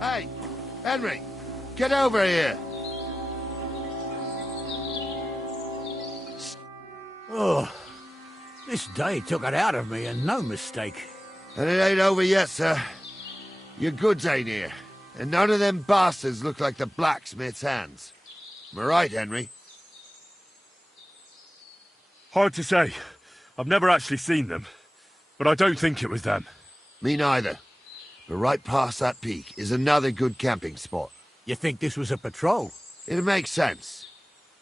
Hey, Henry, get over here. Oh, this day took it out of me, and no mistake. And it ain't over yet, sir. Your goods ain't here, and none of them bastards look like the blacksmith's hands. Am I right, Henry? Hard to say. I've never actually seen them, but I don't think it was them. Me neither. But right past that peak is another good camping spot. You think this was a patrol? It makes sense,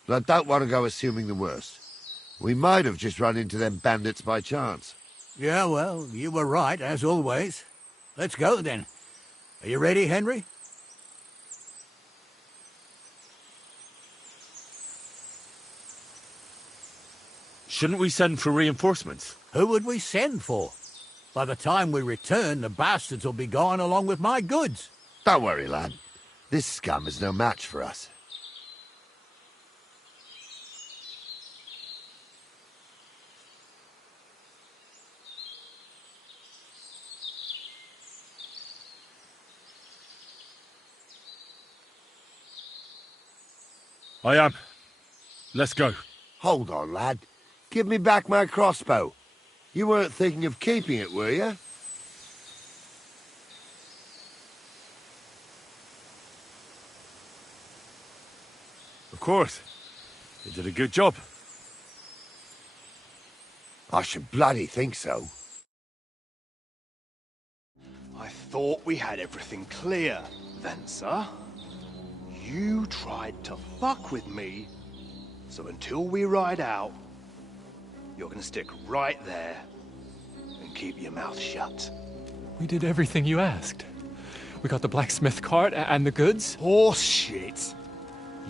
but I don't want to go assuming the worst. We might have just run into them bandits by chance. Yeah, well, you were right, as always. Let's go, then. Are you ready, Henry? Shouldn't we send for reinforcements? Who would we send for? By the time we return, the bastards will be gone along with my goods. Don't worry, lad. This scum is no match for us. I am. Let's go. Hold on, lad. Give me back my crossbow. You weren't thinking of keeping it, were you? Of course. You did a good job. I should bloody think so. I thought we had everything clear, then, sir. You tried to fuck with me, so until we ride out, you're gonna stick right there and keep your mouth shut. We did everything you asked. We got the blacksmith cart and the goods. Horse shit.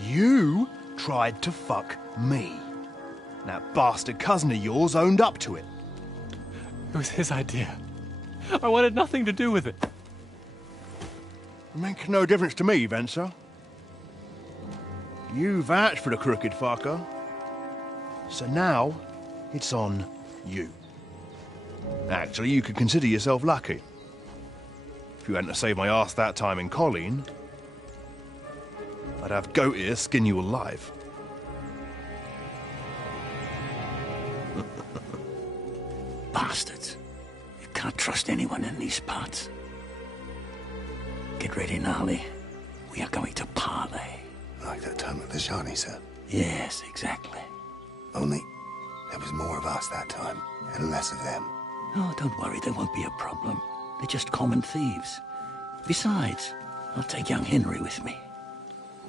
You tried to fuck me. That bastard cousin of yours owned up to it. It was his idea. I wanted nothing to do with it. Make no difference to me, Venser. You vouched for the crooked fucker. So now, it's on you. Actually, you could consider yourself lucky. If you hadn't saved my ass that time in Colleen, I'd have goat ear skin you alive. Bastards. You can't trust anyone in these parts. Get ready, Gnarly. We are going to parley. Like that time with the Shawnee, sir? Yes, exactly. Only there was more of us that time, and less of them. Oh, don't worry, there won't be a problem. They're just common thieves. Besides, I'll take young Henry with me.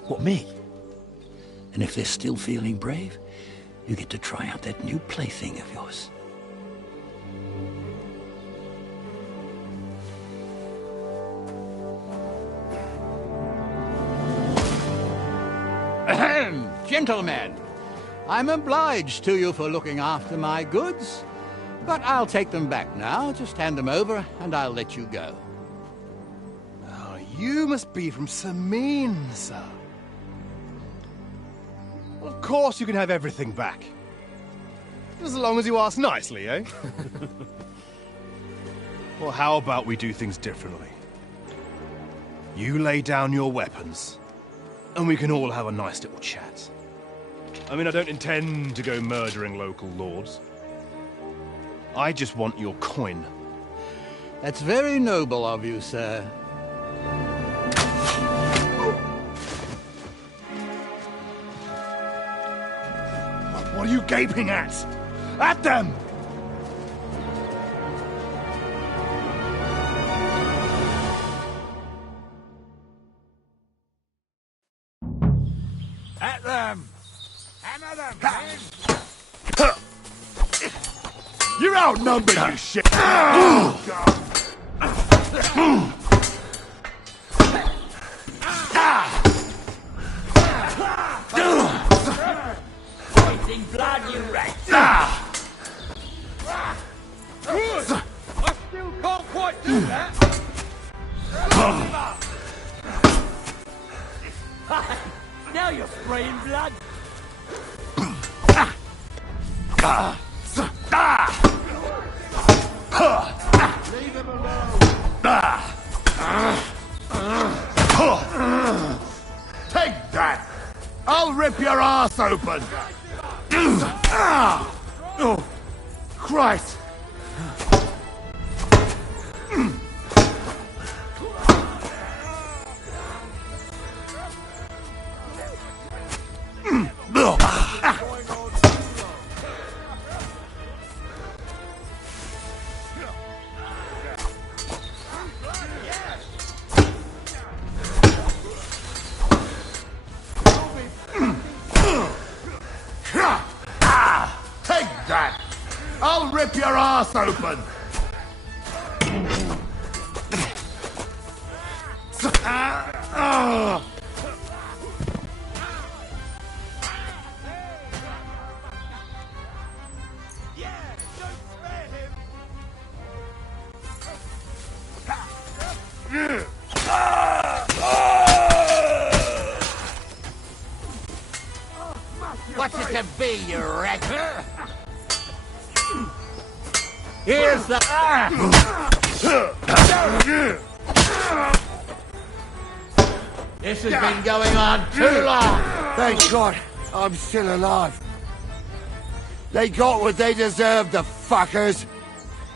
What, me? And if they're still feeling brave, you get to try out that new plaything of yours. Ahem, gentlemen, I'm obliged to you for looking after my goods, but I'll take them back now. Just hand them over, and I'll let you go. Oh, you must be from Samin, sir. Well, of course you can have everything back. Just as long as you ask nicely, eh? Well, how about we do things differently? You lay down your weapons, and we can all have a nice little chat. I mean, I don't intend to go murdering local lords. I just want your coin. That's very noble of you, sir. What are you gaping at? At them! At them! Hammer them, men! You're outnumbered, you shit! spraying blood? Leave him alone! Take that! I'll rip your ass open! Oh, Christ! Take that! I'll rip your ass open! What's it to be, you wretch? Here's the... This has been going on too long. Thank God I'm still alive. They got what they deserved, the fuckers.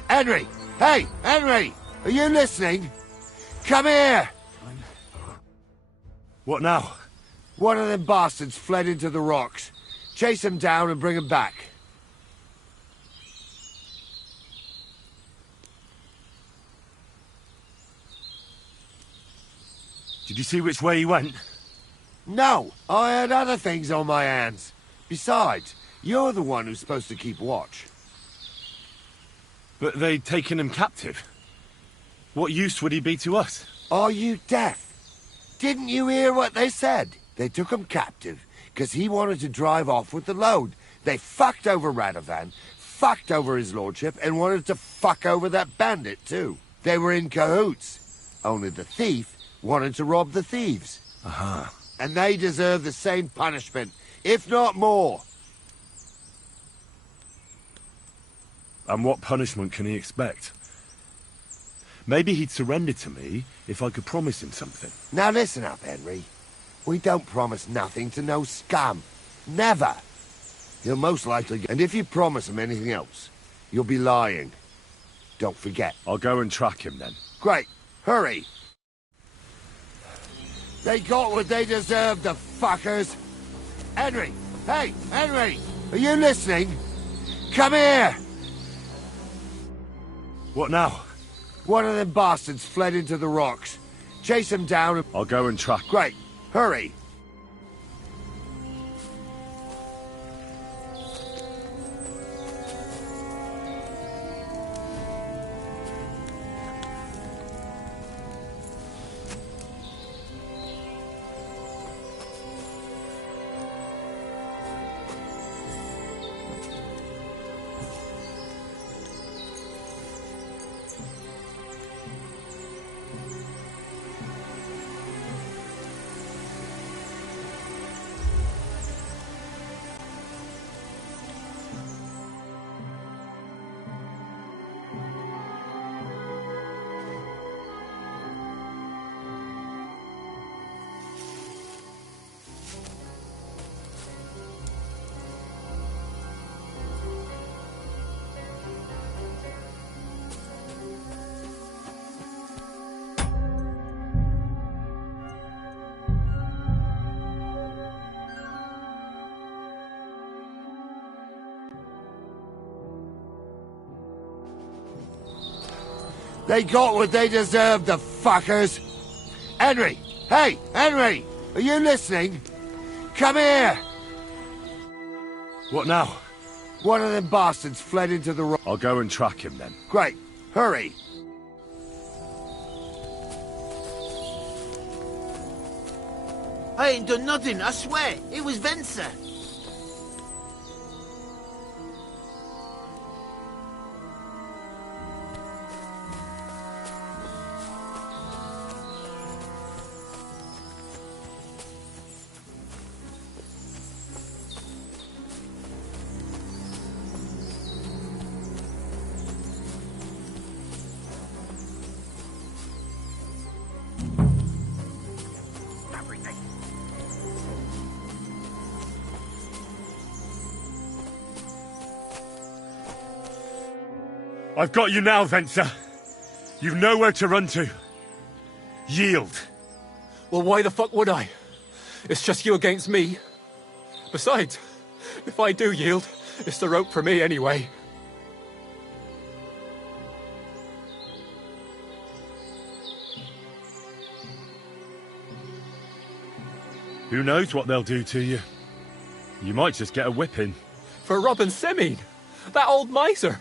Henry! Hey, Henry! Are you listening? Come here! What now? One of them bastards fled into the rocks. Chase him down and bring him back. Did you see which way he went? No, I had other things on my hands. Besides, you're the one who's supposed to keep watch. But they'd taken him captive. What use would he be to us? Are you deaf? Didn't you hear what they said? They took him captive because he wanted to drive off with the load. They fucked over Radovan, fucked over his lordship, and wanted to fuck over that bandit too. They were in cahoots. Only the thief wanted to rob the thieves. Uh-huh. And they deserve the same punishment, if not more. And what punishment can he expect? Maybe he'd surrender to me if I could promise him something. Now listen up, Henry. We don't promise nothing to no scum. Never. He'll most likely get... And if you promise him anything else, you'll be lying. Don't forget. I'll go and track him then. Great. Hurry. They got what they deserved, the fuckers. Henry! Hey, Henry! Are you listening? Come here! What now? One of them bastards fled into the rocks. Chase him down and... I'll go and track... Great. Hurry. They got what they deserved, the fuckers. Henry! Hey, Henry! Are you listening? Come here! What now? One of them bastards fled into the rock. I'll go and track him then. Great. Hurry. I ain't done nothing, I swear. It was Venser. I've got you now, Venser. You've nowhere to run to. Yield. Well, why the fuck would I? It's just you against me. Besides, if I do yield, it's the rope for me anyway. Who knows what they'll do to you? You might just get a whipping. For robbing Semine, that old miser.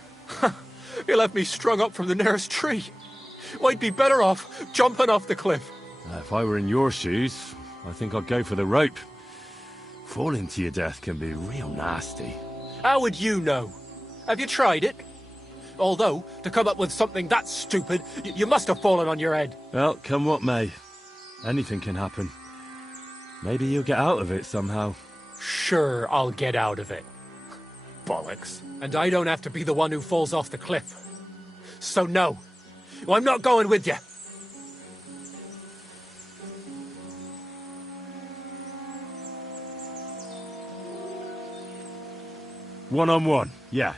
He'll have me strung up from the nearest tree. I'd be better off jumping off the cliff. If I were in your shoes, I think I'd go for the rope. Falling to your death can be real nasty. How would you know? Have you tried it? Although, to come up with something that stupid, you must have fallen on your head. Well, come what may. Anything can happen. Maybe you'll get out of it somehow. Sure, I'll get out of it. Bollocks. And I don't have to be the one who falls off the cliff. So no, I'm not going with you. One-on-one, yeah.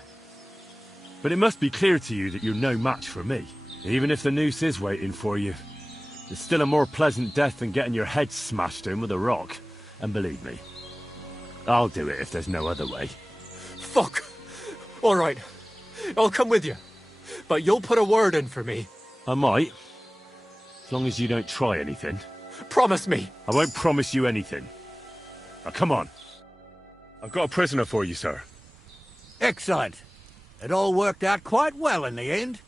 But it must be clear to you that you're no match for me. Even if the noose is waiting for you. It's still a more pleasant death than getting your head smashed in with a rock. And believe me, I'll do it if there's no other way. Fuck. All right, I'll come with you. But you'll put a word in for me. I might. As long as you don't try anything. Promise me. I won't promise you anything. Now come on. I've got a prisoner for you, sir. Excellent. It all worked out quite well in the end.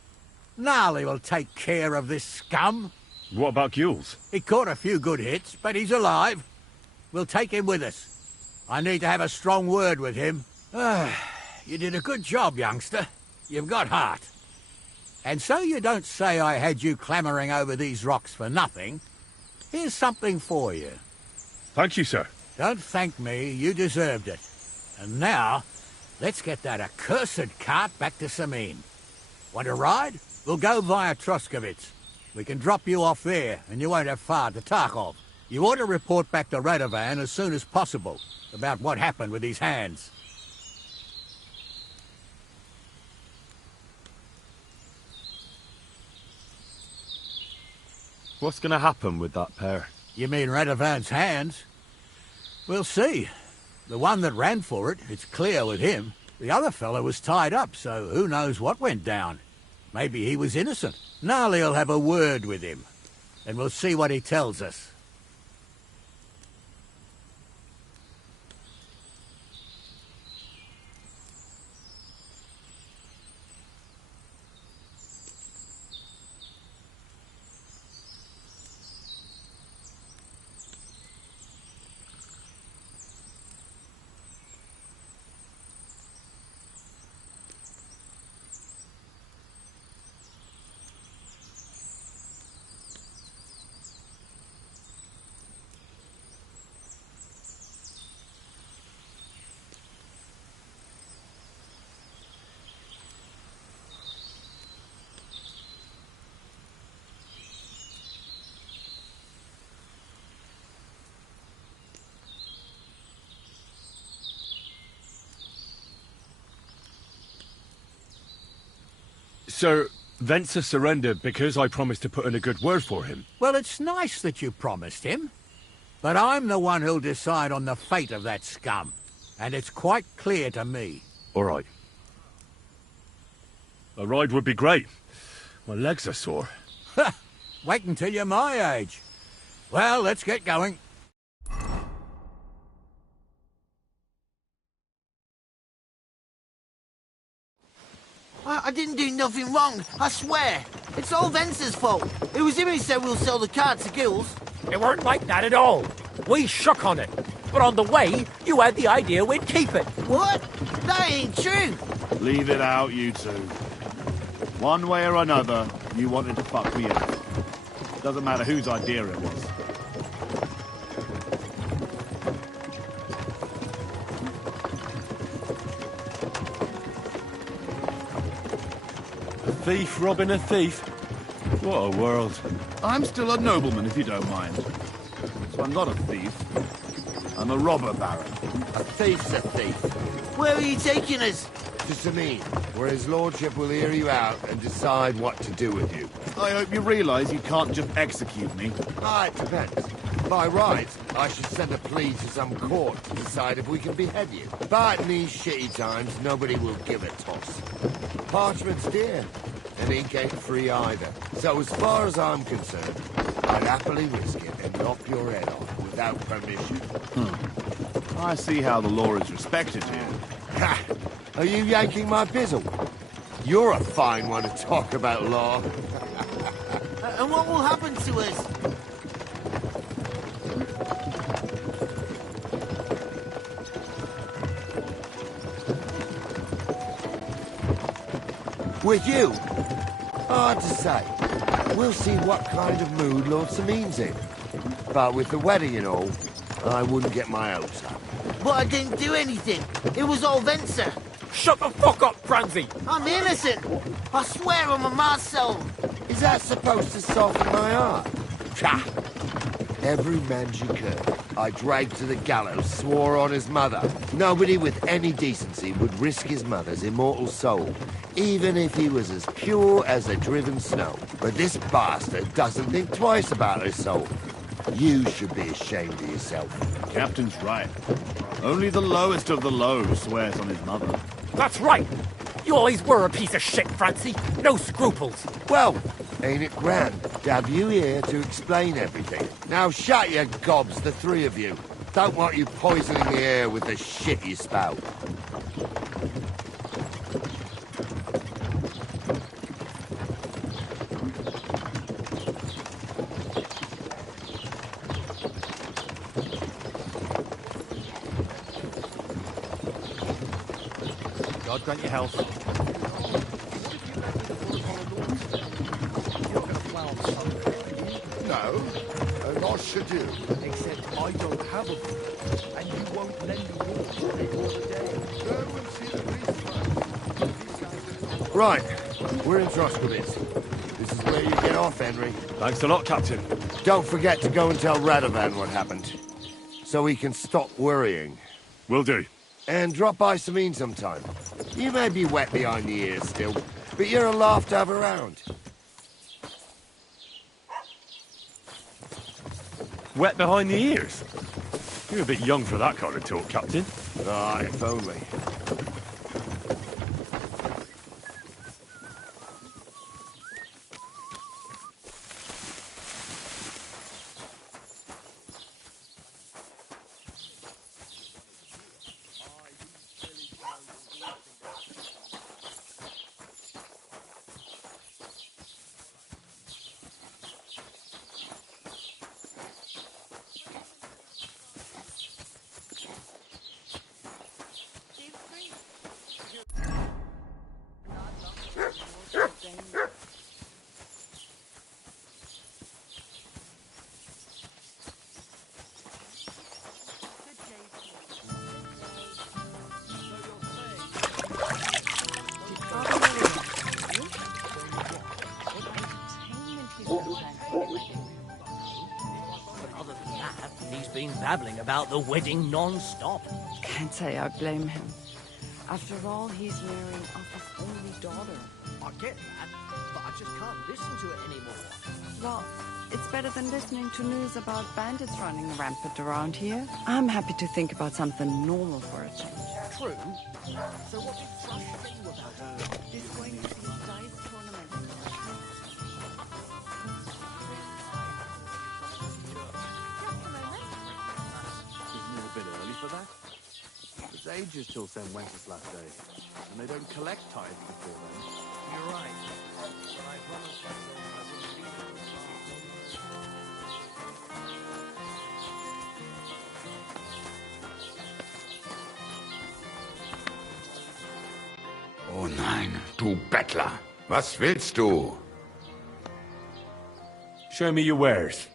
Gnarly will take care of this scum. What about Gules? He caught a few good hits, but he's alive. We'll take him with us. I need to have a strong word with him. You did a good job, youngster. You've got heart. And so you don't say I had you clambering over these rocks for nothing. Here's something for you. Thank you, sir. Don't thank me, you deserved it. And now, let's get that accursed cart back to Semine. Want to ride? We'll go via Troskovitz. We can drop you off there, and you won't have far to Tarkov. You ought to report back to Radovan as soon as possible about what happened with these hands. What's going to happen with that pair? You mean Radovan's hands? We'll see. The one that ran for it, it's clear with him. The other fellow was tied up, so who knows what went down. Maybe he was innocent. Gnarly'll have a word with him, and we'll see what he tells us. Sir, Venser surrendered because I promised to put in a good word for him. Well, it's nice that you promised him. But I'm the one who'll decide on the fate of that scum. And it's quite clear to me. All right. A ride would be great. My legs are sore. Wait until you're my age. Well, let's get going. I didn't do nothing wrong, I swear. It's all Venser's fault. It was him who said we'll sell the cart to Gills. It weren't like that at all. We shook on it. But on the way, you had the idea we'd keep it. What? That ain't true. Leave it out, you two. One way or another, you wanted to fuck me up. Doesn't matter whose idea it was. A thief robbing a thief? What a world. I'm still a nobleman, if you don't mind. So I'm not a thief. I'm a robber baron. A thief's a thief. Where are you taking us? to Sameen, where his lordship will hear you out and decide what to do with you. I hope you realise you can't just execute me. It depends. By rights, I should send a plea to some court to decide if we can behead you. But in these shitty times, nobody will give a toss. Parchment's dear, and ink ain't free either. So as far as I'm concerned, I'd happily risk it and lop your head off without permission. I see how the law is respected here. Ha! Are you yanking my bizzle? You're a fine one to talk about law. And what will happen to us? With you? Hard to say. We'll see what kind of mood Lord Sameen's in. But with the wedding and all, I wouldn't get my hopes up. But I didn't do anything. It was all Venser. Shut the fuck up, Francie! I'm innocent. I swear on my ma's soul. Is that supposed to soften my heart? Pah! Every man she could, I dragged to the gallows, swore on his mother. Nobody with any decency would risk his mother's immortal soul, even if he was as pure as the driven snow. But this bastard doesn't think twice about his soul. You should be ashamed of yourself. Captain's right. Only the lowest of the low swears on his mother. That's right! You always were a piece of shit, Francie. No scruples. Well, ain't it grand to have you here to explain everything? Now shut your gobs, the three of you. Don't want you poisoning the air with the shit you spout. God grant your health. No, nor should you. Except I don't have a book, and you won't lend me yours before the day. Go and see the priest first. Right, we're in Troskowitz. This is where you get off, Henry. Thanks a lot, Captain. Don't forget to go and tell Radovan what happened, so he can stop worrying. Will do. And drop by Sameen sometime. You may be wet behind the ears still, but you're a laugh to have around. Wet behind the ears? You're a bit young for that kind of talk, Captain. If only. Other than that, he's been babbling about the wedding non-stop. Can't say I blame him. After all, he's marrying off his only daughter. I get that, but I just can't listen to it anymore. Well, it's better than listening to news about bandits running rampant around here. I'm happy to think about something normal for a change. True. So what did Thrush tell you about her? There's going to be a dice tournament. Isn't it a bit early for that? It's ages till St. Wenceslas Day, and they don't collect tithes before then. You're right. But I promised myself I wouldn't leave it this Oh nein, du Bettler. Was willst du? Show me your wares.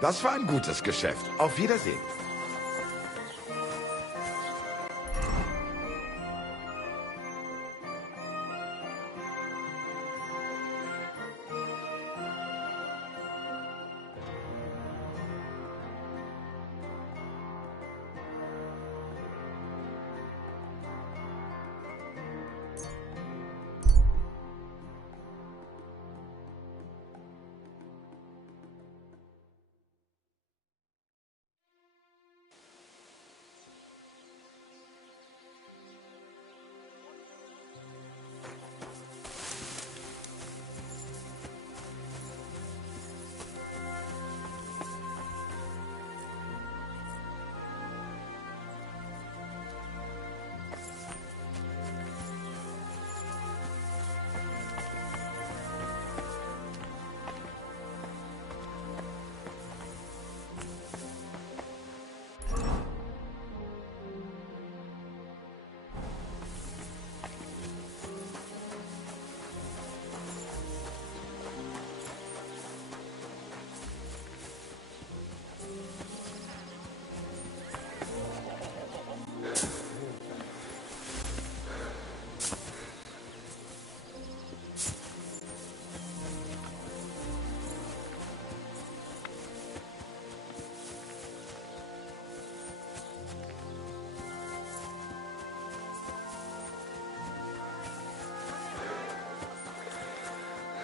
Das war ein gutes Geschäft. Auf Wiedersehen.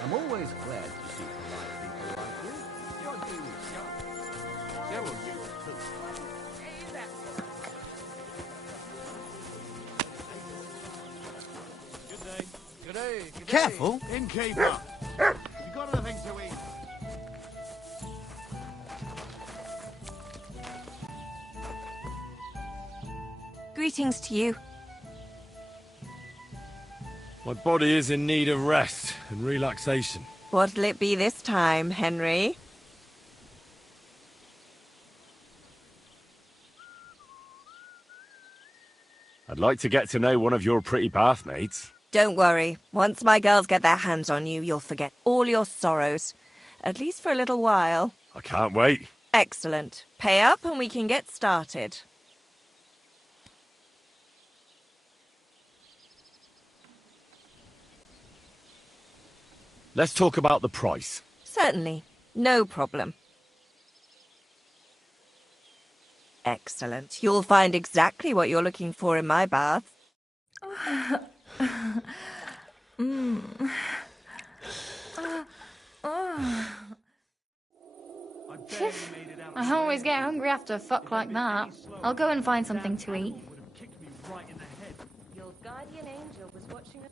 I'm always glad to see polite people like you. You're doing sharp. There will you too. Good day. Good day. Good day. Careful. Innkeeper. You got anything to eat? Greetings to you. My body is in need of rest and relaxation. What'll it be this time, Henry? I'd like to get to know one of your pretty bathmaids. Don't worry. Once my girls get their hands on you, you'll forget all your sorrows. At least for a little while. I can't wait. Excellent. Pay up and we can get started. Let's talk about the price. Certainly. No problem. Excellent. You'll find exactly what you're looking for in my bath. I always get hungry after a fuck like that. I'll go and find something to eat. Your guardian angel was watching us.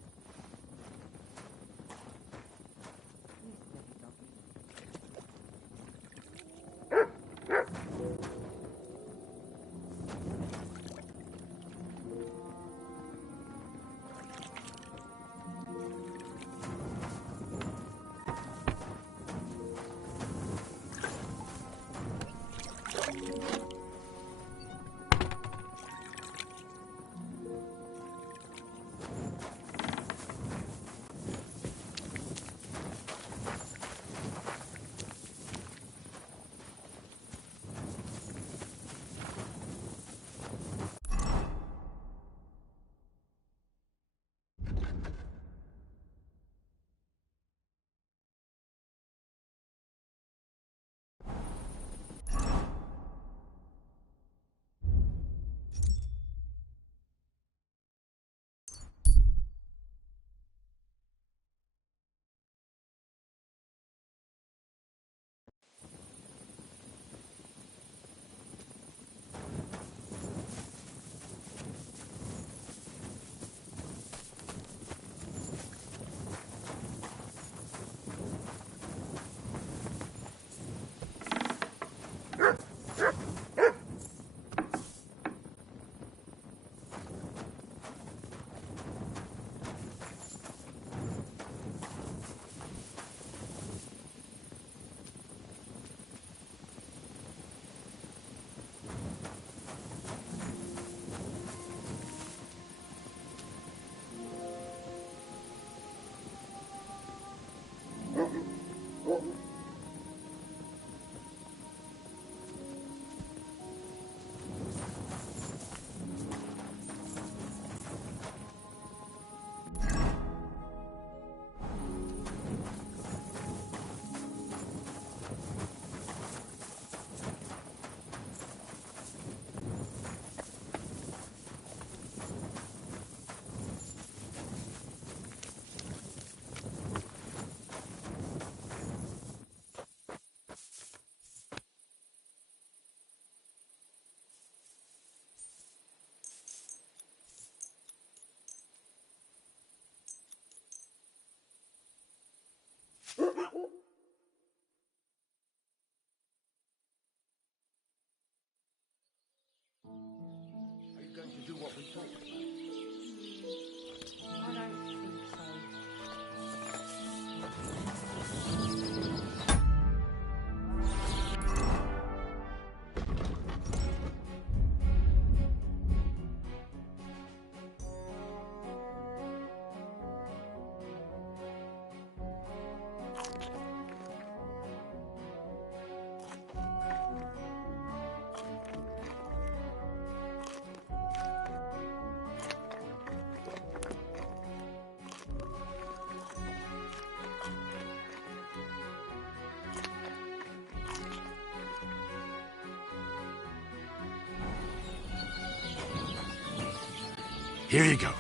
Here you go.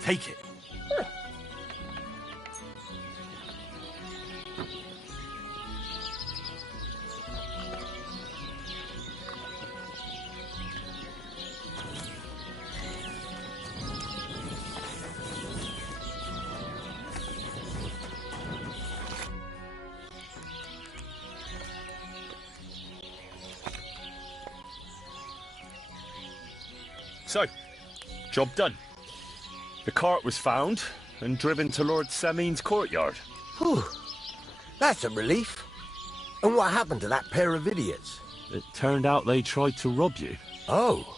Take it. So, job done. The cart was found and driven to Lord Semin's courtyard. Whew. That's a relief. And what happened to that pair of idiots? It turned out they tried to rob you. Oh.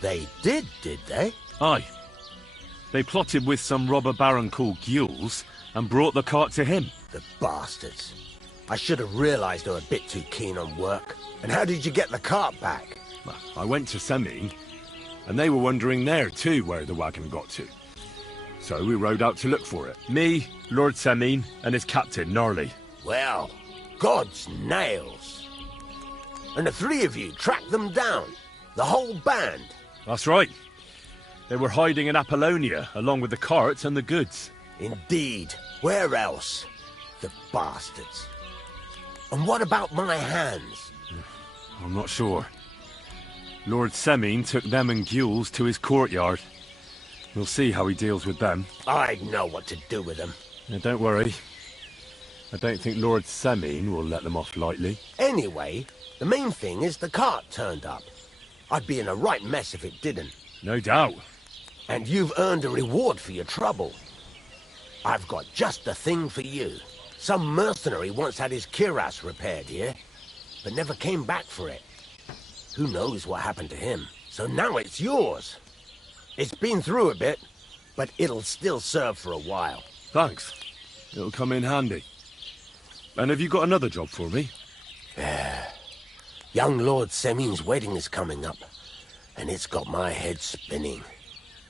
They did they? Aye. They plotted with some robber baron called Gules and brought the cart to him. The bastards. I should have realised they were a bit too keen on work. And how did you get the cart back? Well, I went to Semin, and they were wondering there too where the wagon got to. So we rode out to look for it. Me, Lord Semin, and his captain, Gnarly. Well, God's nails. And the three of you tracked them down? The whole band? That's right. They were hiding in Apollonia, along with the carts and the goods. Indeed. Where else? The bastards. And what about my hands? I'm not sure. Lord Semin took them and Gules to his courtyard. We'll see how he deals with them. I know what to do with them. Now, don't worry. I don't think Lord Semin will let them off lightly. Anyway, the main thing is the cart turned up. I'd be in a right mess if it didn't. No doubt. And you've earned a reward for your trouble. I've got just the thing for you. Some mercenary once had his cuirass repaired here, but never came back for it. Who knows what happened to him? So now it's yours. It's been through a bit, but it'll still serve for a while. Thanks. It'll come in handy. And have you got another job for me? Young Lord Semin's wedding is coming up, and it's got my head spinning.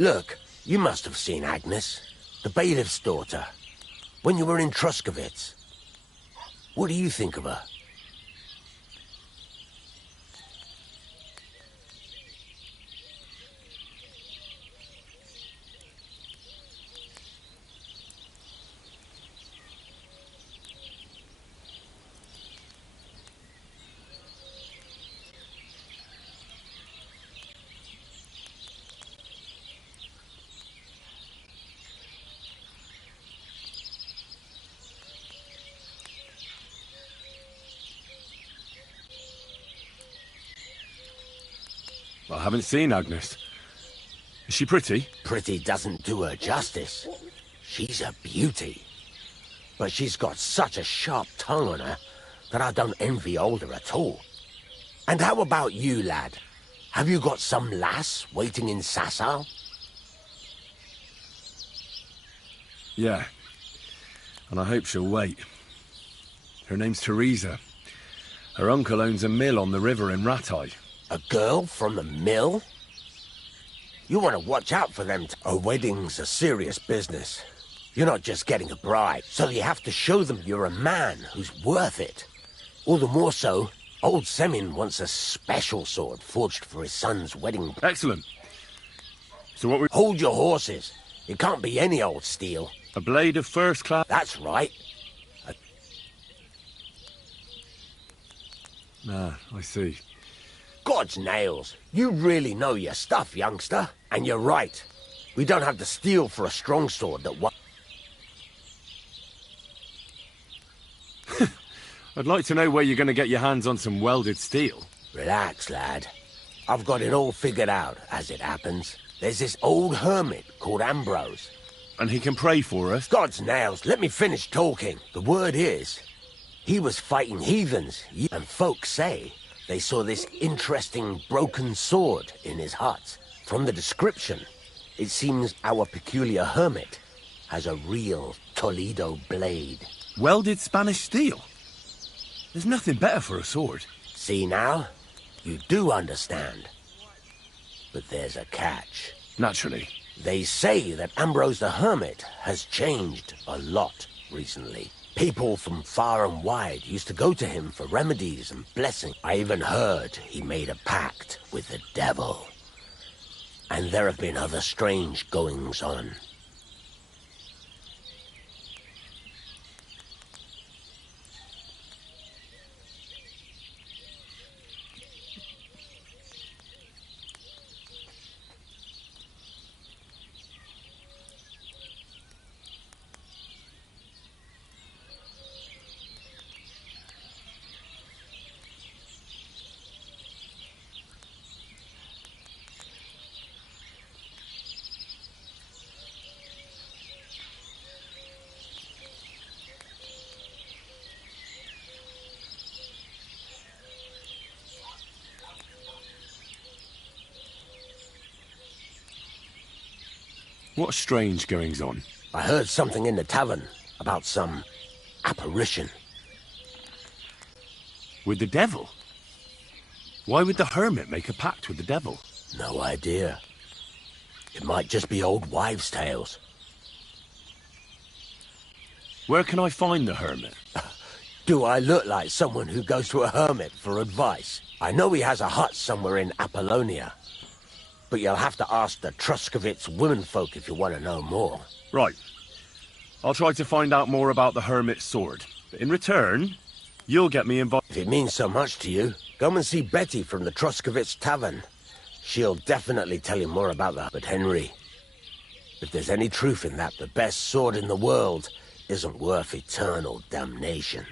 Look, you must have seen Agnes, the bailiff's daughter, when you were in Truskovitz. What do you think of her? I haven't seen Agnes. Is she pretty? Pretty doesn't do her justice. She's a beauty. But she's got such a sharp tongue on her that I don't envy older at all. And how about you, lad? Have you got some lass waiting in Sasau? Yeah. And I hope she'll wait. Her name's Teresa. Her uncle owns a mill on the river in Ratai. A girl from the mill? You want to watch out for them. A wedding's a serious business. You're not just getting a bride, so you have to show them you're a man who's worth it. All the more so, old Semin wants a special sword forged for his son's wedding. Excellent. So what we... Hold your horses. It can't be any old steel. A blade of first class... That's right. Ah, I see. God's nails. You really know your stuff, youngster. And you're right. We don't have the steel for a strong sword that... I'd like to know where you're going to get your hands on some welded steel. Relax, lad. I've got it all figured out, as it happens. There's this old hermit called Ambrose. And he can pray for us? God's nails, let me finish talking. The word is, he was fighting heathens, and folks say they saw this interesting broken sword in his hut. From the description, it seems our peculiar hermit has a real Toledo blade. Welded Spanish steel? There's nothing better for a sword. See now? You do understand. But there's a catch. Naturally. They say that Ambrose the Hermit has changed a lot recently. People from far and wide used to go to him for remedies and blessing. I even heard he made a pact with the devil. And there have been other strange goings-on. What strange goings-on? I heard something in the tavern about some apparition. With the devil? Why would the hermit make a pact with the devil? No idea. It might just be old wives' tales. Where can I find the hermit? Do I look like someone who goes to a hermit for advice? I know he has a hut somewhere in Apollonia. But you'll have to ask the Truskovitz womenfolk if you want to know more. Right. I'll try to find out more about the hermit's sword. But in return, you'll get me involved. If it means so much to you, come and see Betty from the Truskovitz Tavern. She'll definitely tell you more about that. But Henry, if there's any truth in that, the best sword in the world isn't worth eternal damnation.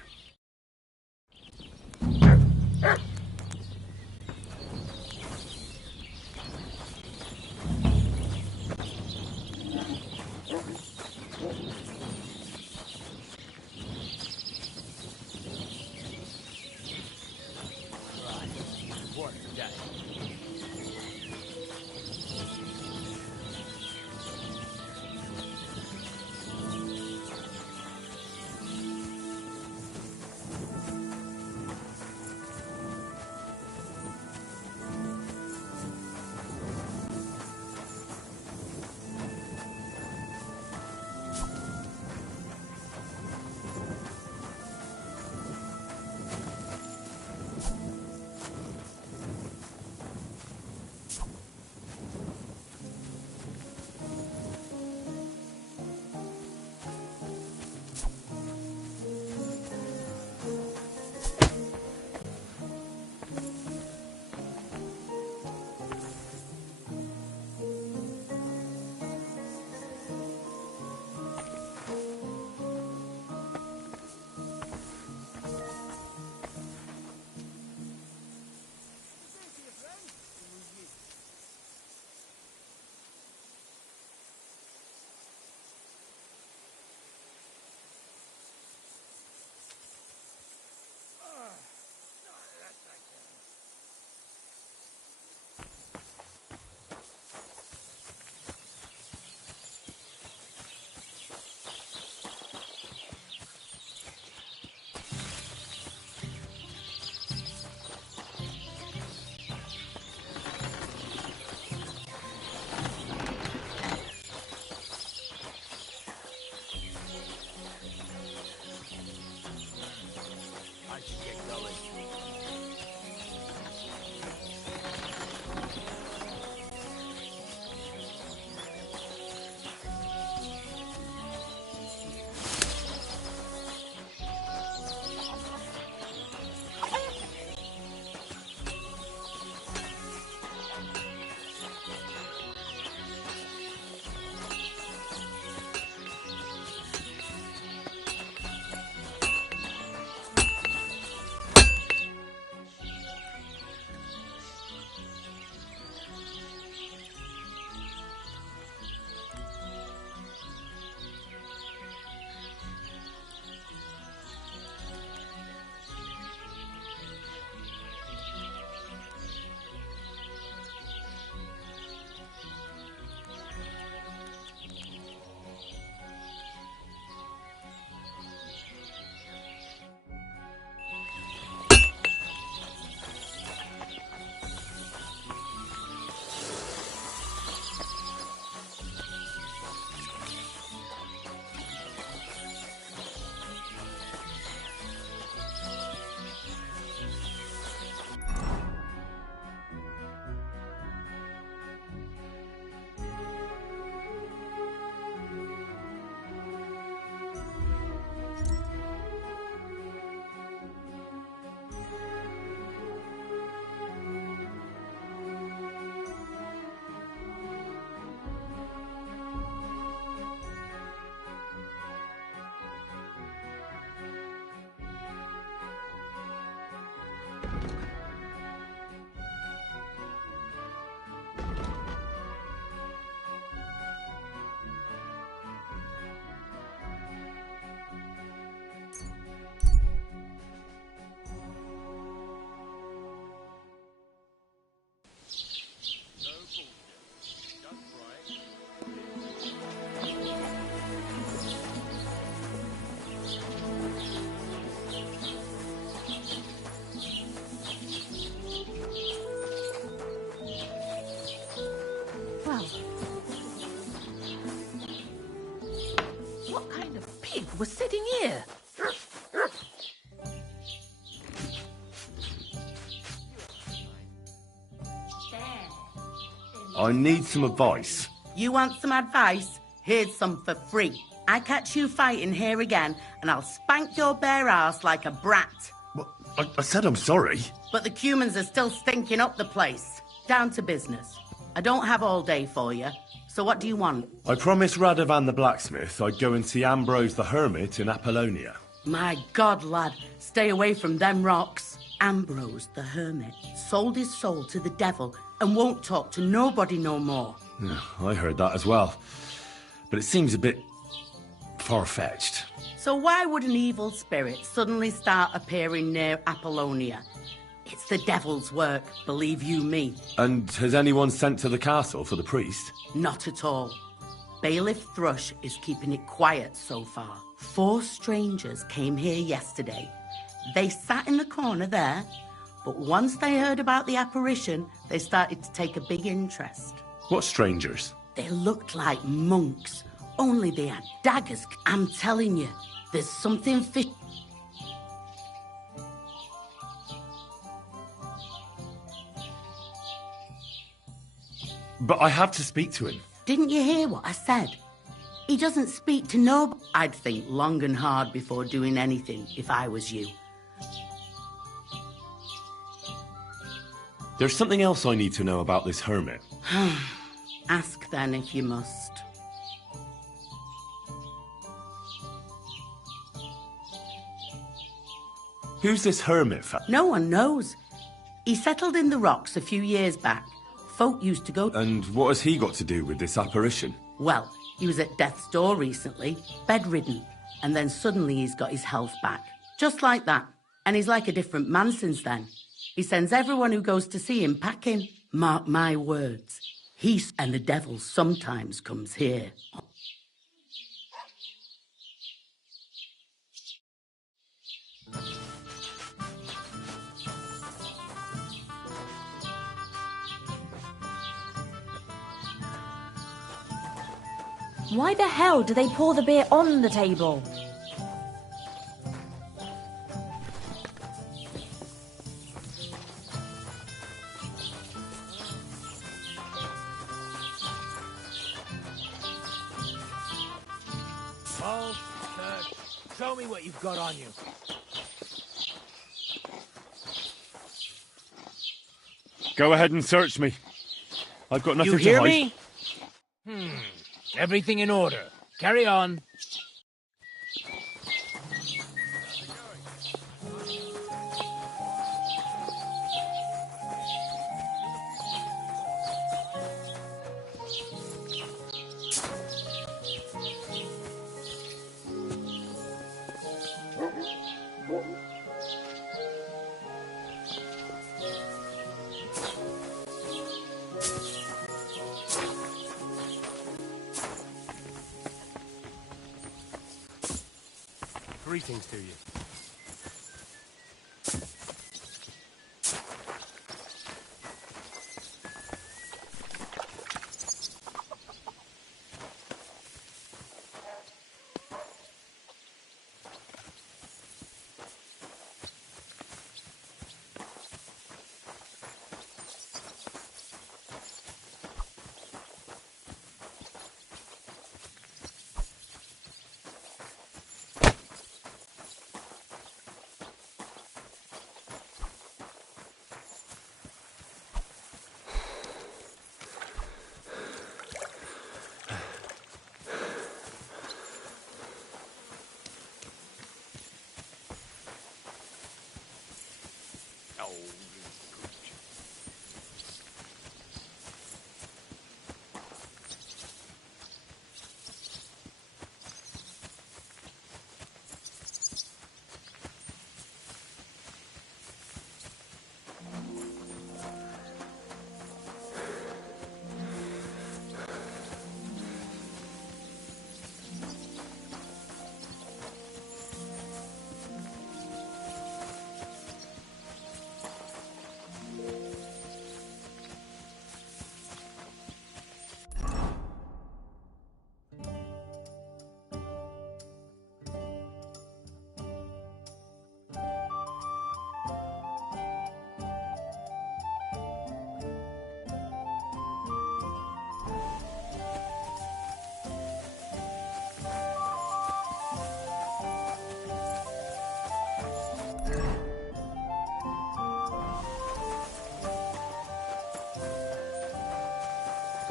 kind of pig was sitting here? I need some advice. You want some advice? Here's some for free. I catch you fighting here again, and I'll spank your bare ass like a brat. I said I'm sorry. But the Cumans are still stinking up the place. Down to business. I don't have all day for you, so what do you want? I promised Radovan the blacksmith I'd go and see Ambrose the hermit in Apollonia. My God, lad, stay away from them rocks. Ambrose the hermit sold his soul to the devil and won't talk to nobody no more. Yeah, I heard that as well. But it seems a bit far-fetched. So why would an evil spirit suddenly start appearing near Apollonia? It's the devil's work, believe you me. And has anyone sent to the castle for the priest? Not at all. Bailiff Thrush is keeping it quiet so far. 4 strangers came here yesterday. They sat in the corner there, but once they heard about the apparition, they started to take a big interest. What strangers? They looked like monks, only they had daggers. I'm telling you, there's something fishy. But I have to speak to him. Didn't you hear what I said? He doesn't speak to nobody. I'd think long and hard before doing anything if I was you. There's something else I need to know about this hermit. Ask then if you must. Who's this hermit? No one knows. He settled in the rocks a few years back. Folk used to go... And what has he got to do with this apparition? Well, he was at death's door recently, bedridden, and then suddenly he's got his health back. Just like that. And he's like a different man since then. He sends everyone who goes to see him packing. Mark my words. And the devil sometimes comes here. Why the hell do they pour the beer on the table? Oh, Kirk, show me what you've got on you. Go ahead and search me. I've got nothing You to hear hide. me? Everything in order. Carry on. Greetings to you.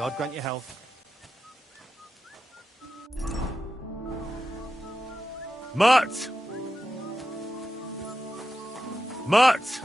God grant you health. Mutt! Mutt!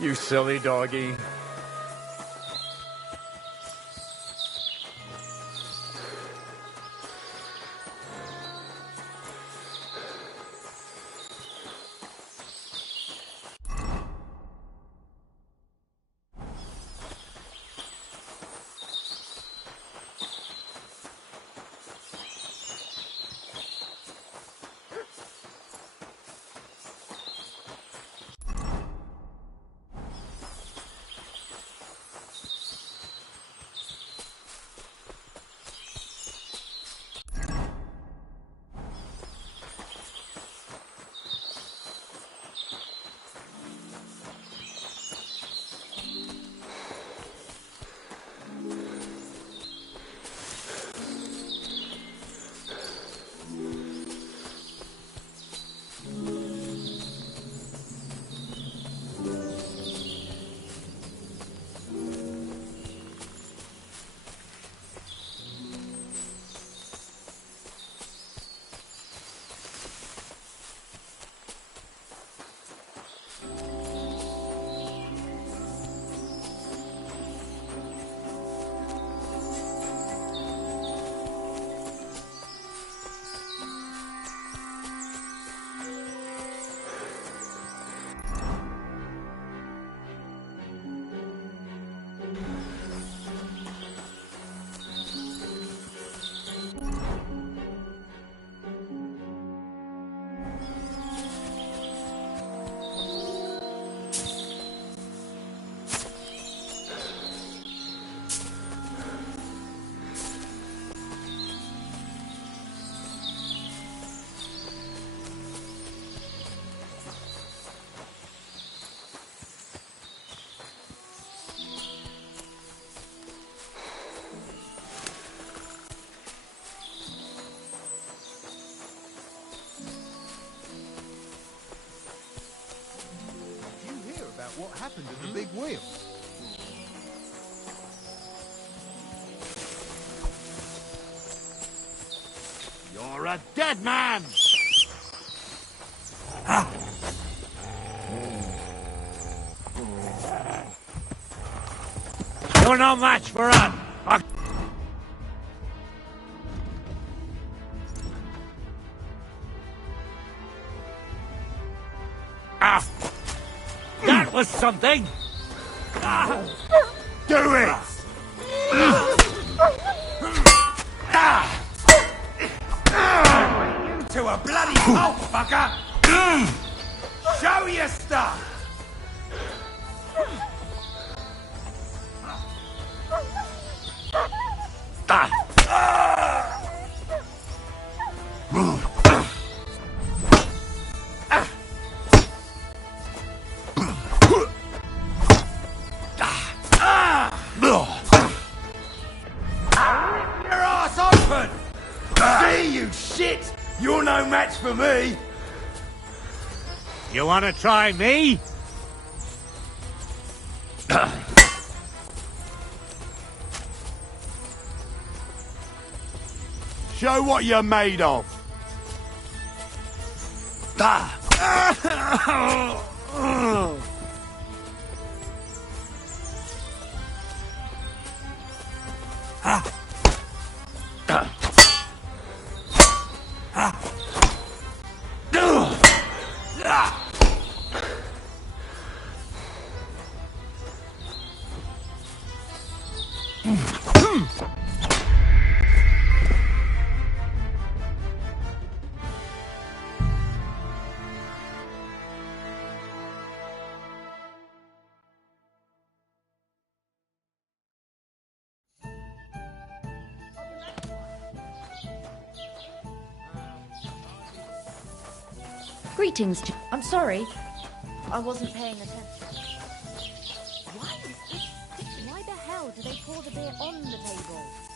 You silly doggy. happened to the big wheel? You're a dead man! You're no match for us. That was something. Do it! You two are bloody pulp, fucker! Show your stuff! Your ass open! See, you shit! You're no match for me! You want to try me? Show what you're made of! Greetings to... I'm sorry. I wasn't paying attention. Why is this sticky? Why the hell do they pour the beer on the table?